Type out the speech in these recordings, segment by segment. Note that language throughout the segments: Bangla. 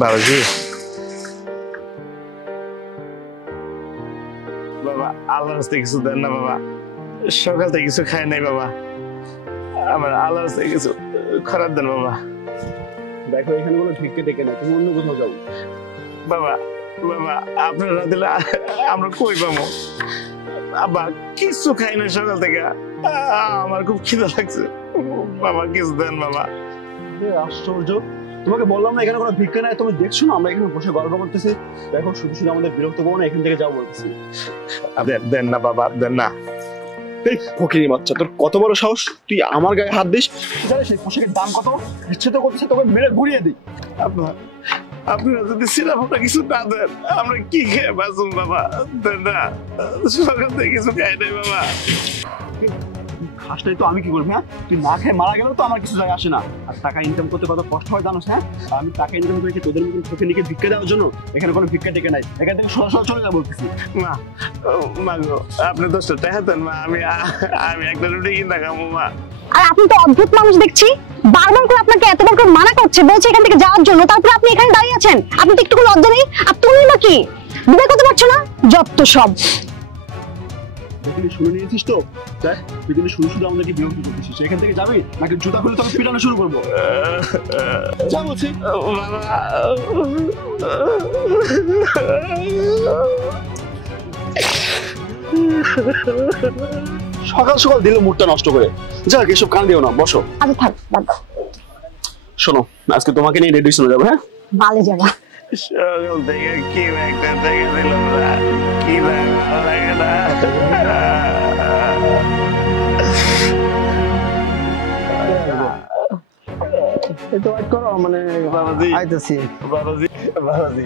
বাবাজি, বাবা আল্লাহর রাস্তে কিছু দেন না বাবা, সকাল থেকে কিছু খাই নাই বাবা, আমার আল্লাহর রাস্তে কিছু খারাপ দেন বাবা। দেখো এখানে কোনো ভিক্ষে টেকে না, তুমি অন্য কোথাও যাও। বাবা বাবা আপনার না দিলে আমরা কই পাবো? বাবা কিছু খাই না সকাল থেকে, আমার খুব খিদা লাগছে বাবা, কিছু দেন বাবা। আশ্চর্য, তোমাকে বললাম না এখানে কোনো ভিক্ষা নাই, তুমি দেখছো না আমরা এখানে বসে গল্প করতেছি। দেখো শুধু শুধু আমাদের বিরক্ত করো না, এখান থেকে যাও বলতেছি। দেন না বাবা, দেন না। ফকিরি বাচ্চা, তোর কত বড় সাহস, তুই আমার গায়ে হাত দিস? জানিস সেই পোশাকের দাম কত? ইচ্ছে তো করতেছে তোকে মেরে গুড়িয়ে দিই। আপনারা যদি সিরাপটা কিছু না দেন আমরা কি খেয়ে বাঁচুন বাবা, দেন না, সকাল থেকে কিছু খাই নাই বাবা। খাসটাই তো আমি কি করবো? হ্যাঁ, তুই না খেয়ে মারা গেলেও তো আমার কিছু যায় আসে না। আর টাকা ইনকাম করতে কত কষ্ট হয় জানোস? হ্যাঁ, আমি টাকা ইনকাম করেছি তোদের মতন ফকিরনিকে ভিক্ষা দেওয়ার জন্য। এখানে কোনো ভিক্ষা টেকে নাই, এখান থেকে সরাসরি চলে যাবো বলতেছি। মা, মা গো, আপনি 10টা টাকা দেন মা, আমি একটা রুটি কিনা খাবো মা। আর আপনি তো অদ্ভুত মানুষ দেখছি, বারবার করে আপনাকে এতবার করে মানা করছে, বলছে এখান থেকে যাওয়ার জন্য, তারপরে আপনি এখানে দাঁড়িয়ে আছেন। আপনি তো একটু কোনো লজ্জা নেই? আর তুমি নাকি বিদায় করতে পারছো না? যত সব। তুই শুনে নিয়েছিস তো? তুই কিন্তু শুধু শুধু আমাদেরকে বিরক্ত করতেছিস। এখান থেকে যাবি নাকি জুতা খুলে তোকে পিটানো শুরু করবো? যা বলছি। সকাল সকাল দিলে মুডটা নষ্ট করে। যাক এসব কান দিও না, বসো। আচ্ছা থাক, বাদ দাও। শোনো, আজকে তোমাকে নিয়ে রেডি শুনে যাবো। হ্যাঁ, বালে যাবা। সকাল থেকে কি একটা টাকা দিলাম না, কি ভালো লাগে না। মানে বাবাজি আইতেছি, বাবাজি বাবাজি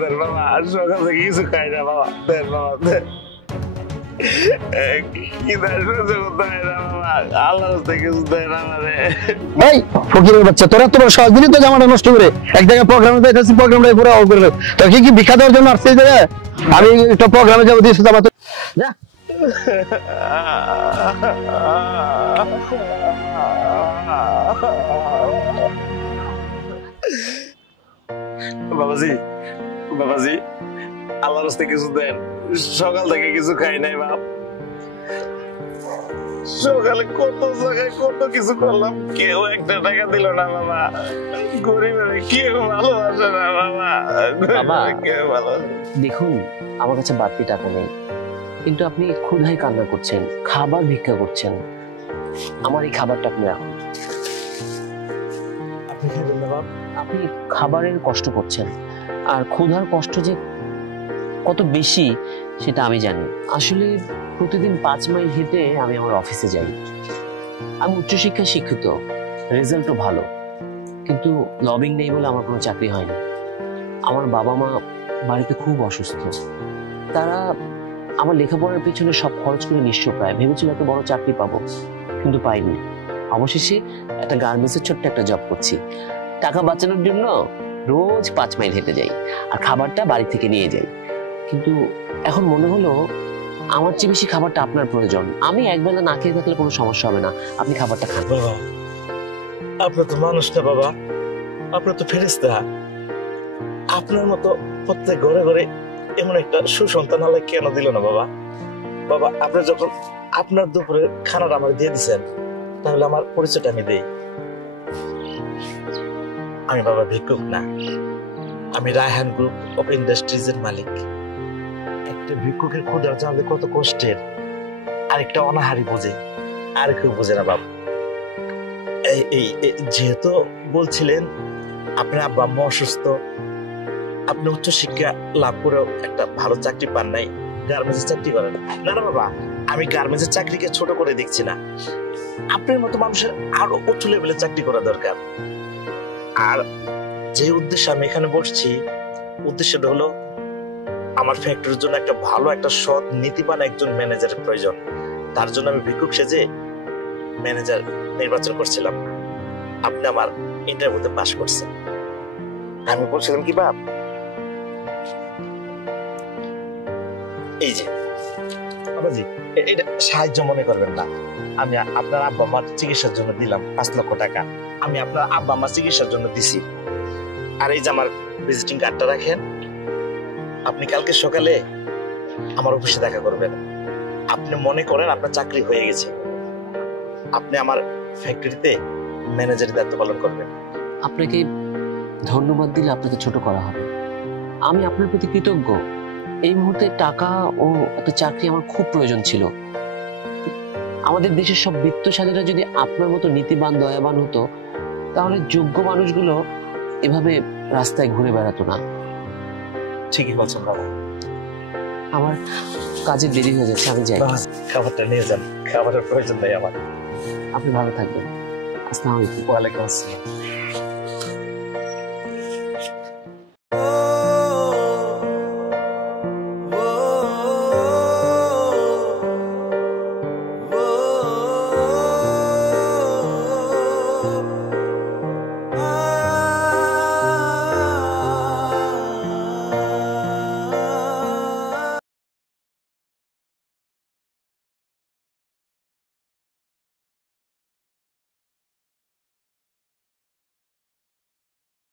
দেন বাবা, সকাল থেকে কিছু খাই না বাবা, দেন বাবা দেন। কি দেন সহ্য করতে হয় না বাবা, আল্লাহর রাস্তায় কিছু দেন আমারে। এই ফকিরের বাচ্চা, তোরা তো সব দিনই তো জামাটা নষ্ট করে এক জায়গায় প্রোগ্রামে যাইতেছি, প্রোগ্রামটা পুরো অফ করে তোর কি ভিক্ষা দেওয়ার জন্য আসছে? আমি একটা প্রোগ্রামে যাবো, দিয়েছি জামা তো যা। বাবাজি বাবাজি আল্লাহর রাস্তায় কিছু দেন, সকাল থেকে কিছু খাই নাই বাপ, সকালে কত জায়গায় কত কিছু করলাম, কেউ একটা টাকা দিল না বাবা, গরিবের কেউ ভালোবাসে না বাবা, কেউ ভালো। দেখুন আমার কাছে বাড়তি টাকা নেই, কিন্তু আপনি ক্ষুধায় কান্না করছেন, খাবার ভিক্ষা করছেন, আমার এই খাবারটা আপনি রাখুন। আপনি খাবারের কষ্ট করছেন, আর ক্ষুধার কষ্ট যে কত বেশি সেটা আমি জানি। আসলে প্রতিদিন 5 মাইল হেঁটে আমি আমার অফিসে যাই। আমি উচ্চশিক্ষায় শিক্ষিত, রেজাল্টও ভালো, কিন্তু লবিং নেই বলে আমার কোনো চাকরি হয়নি। আমার বাবা মা বাড়িতে খুব অসুস্থ, তারা আমার লেখাপড়ার পিছনে সব খরচ করে নিঃস্ব প্রায়। ভেবেছিল একটা বড় চাকরি পাবো, কিন্তু পাইনি। অবশেষে একটা গার্মেন্টসের ছোট্ট একটা জব করছি। টাকা বাঁচানোর জন্য রোজ 5 মাইল হেঁটে যাই, আর খাবারটা বাড়ি থেকে নিয়ে যাই। কিন্তু এখন মনে হলো আমার চেয়ে বেশি খাবারটা আপনার প্রয়োজন। আমি একবেলা না খেয়ে থাকলে কোনো সমস্যা হবে না, আপনি খাবারটা খান। বাবা আপনার তো মানুষ না বাবা, আপনার তো ফেরেশতা। আপনার মতো প্রত্যেক ঘরে ঘরে এমন একটা সুসন্তান আল্লাহ কেন দিল না বাবা? বাবা আপনি যখন আপনার দুপুরের খানাটা আমার দিয়ে দিচ্ছেন, তাহলে আমার পরিচয়টা আমি দেই। আমি বাবা ভিক্ষুক না, আমি রায়হান গ্রুপ অফ ইন্ডাস্ট্রিজ এর মালিক। একটা ভিক্ষুকের ক্ষুধা জানলে কত কষ্টের, আরেকটা অনাহারি বোঝে, আর কেউ বোঝে না বাবা। এই যেহেতু বলছিলেন আপনার আব্বা আম্মা অসুস্থ, আপনি উচ্চশিক্ষা লাভ করেও একটা ভালো চাকরি পান নাই, গার্মেন্টসের চাকরি করেন। না না বাবা, আমি গার্মেন্টসের চাকরিকে ছোট করে দেখছি না, আপনার মতো মানুষের আরো উচ্চ লেভেলের চাকরি করা দরকার। আর যে উদ্দেশ্যে আমি এখানে বসছি, উদ্দেশ্যটা হলো আমার ফ্যাক্টরির জন্য একটা ভালো, একটা সৎ নীতিবান একজন ম্যানেজারের প্রয়োজন। তার জন্য আমি ভিক্ষুক সেজে ম্যানেজার নির্বাচন করছিলাম। আপনি আমার ইন্টারভিউতে পাস করছেন। আমি বলছিলাম কি বাপ, এই যে বাবাজি, এটা সাহায্য মনে করবেন না, আমি আপনার আব্বা আমার চিকিৎসার জন্য দিলাম 5 লক্ষ টাকা। আমি আপনার আব্বা আমার চিকিৎসার জন্য দিছি। আর এই যে আমার ভিজিটিং কার্ডটা রাখেন, আপনি কালকে সকালে আমার অফিসে দেখা করবেন। আপনি মনে করেন আপনার চাকরি হয়ে গেছে, আপনি আমার ফ্যাক্টরিতে ম্যানেজারের দায়িত্ব পালন করবেন। আপনাকে ধন্যবাদ দিলে আপনাকে ছোট করা হবে। আমি আপনার প্রতি কৃতজ্ঞ। এই মুহূর্তে টাকা ও একটা চাকরি আমার খুব প্রয়োজন ছিল। আমাদের দেশের সব বিত্তশালীরা যদি আপনার মতো নীতিবান দয়াবান হতো, তাহলে যোগ্য মানুষগুলো এভাবে রাস্তায় ঘুরে বেড়াতো না। ঠিকই বলছেন বাবা। আমার কাজে দেরি হয়ে যাচ্ছে, আমি যাই। খাবারটা নিয়ে যান, খাবারের প্রয়োজন নেই আমার। আপনি ভালো থাকবেন। আসসালামু আলাইকুম। ওয়ালাইকুম আসসালাম।